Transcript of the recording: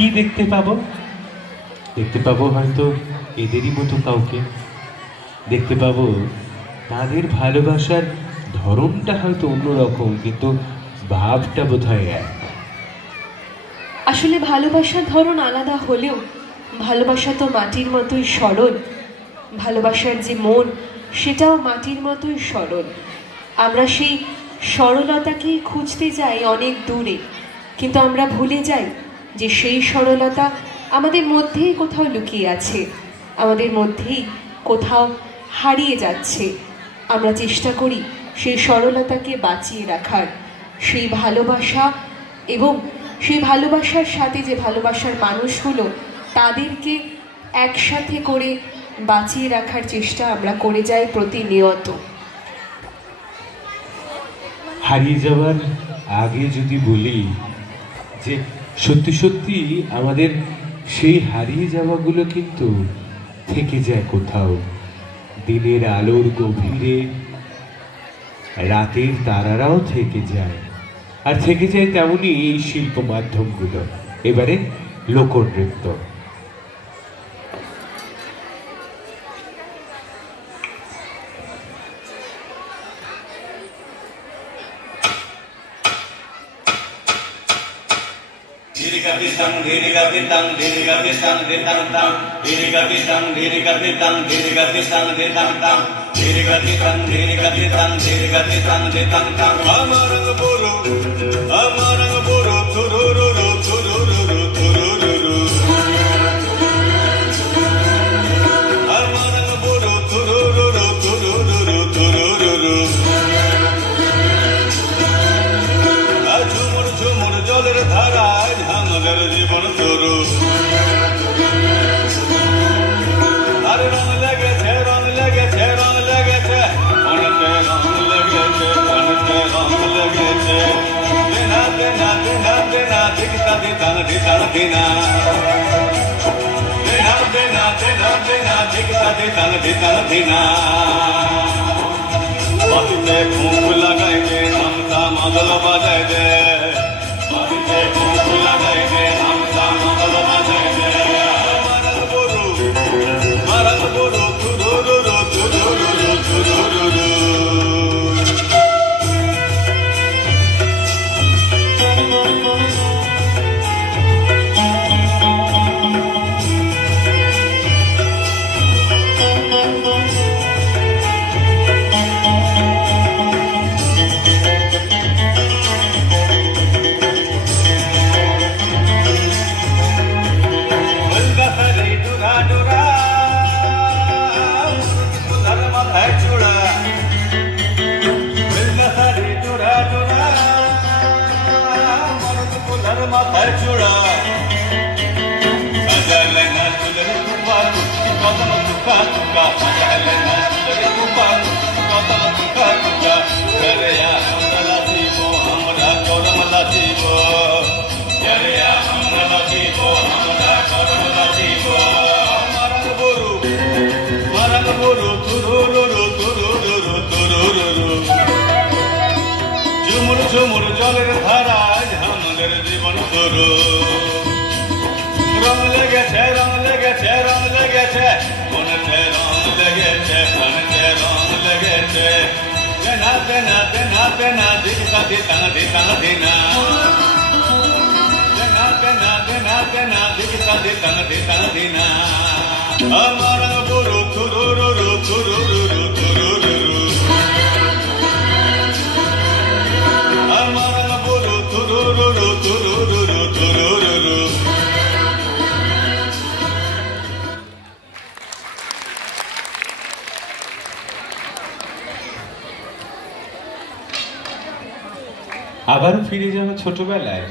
কি দেখতে পাবো? দেখতে পাবো হয়তো এদেরই মতো কাউকে, দেখতে পাবো তাদের ভালোবাসার ধরনটা হয়তো অন্যরকম, কিন্তু ভাবটা বোধহয় এক। আসলে ভালোবাসার ধরন আলাদা হলেও ভালোবাসা তো মাটির মতোই সরল। ভালোবাসার যে মন, সেটাও মাটির মতোই সরল। আমরা সেই সরলতাকেই খুঁজতে যাই অনেক দূরে, কিন্তু আমরা ভুলে যাই যে সেই সরলতা আমাদের মধ্যেই কোথাও লুকিয়ে আছে, আমাদের মধ্যেই কোথাও হারিয়ে যাচ্ছে। আমরা চেষ্টা করি সেই সরলতাকে বাঁচিয়ে রাখার, সেই ভালোবাসা এবং সেই ভালোবাসার সাথে যে ভালোবাসার মানুষগুলো, তাদেরকে একসাথে করে বাঁচিয়ে রাখার চেষ্টা আমরা করে যাই প্রতিনিয়ত। হারিয়ে যাওয়ার আগে যদি বলি যে সত্যি সত্যি আমাদের সেই হারিয়ে যাওয়াগুলো কিন্তু থেকে যায় কোথাও দিনের আলোর গভীরে, রাতের তারারাও থেকে যায়, আর থেকে যায় তেমনই এই শিল্প মাধ্যমগুলো। এবারে লোকনৃত্য। ঝুমুর জলের ধারায় আমাদের জীবন শুরু। রং লেগেছে রং লেগেছে রং লেগেছে মনেতে রং লেগেছে প্রাণেতে রং লেগেছে। নাতে নাতে নাতে না দিতা দিতা দিতা দিনা, নাতে নাতে নাতে না দিতা দিতা দিতা দিনা। আমার বুড়ো থুরুরু থুরুরু থুরুরু, আমার বুড়ো থুরুরু থুরুরু থুরুরু। আবারও ফিরে যাবো ছোটবেলায়।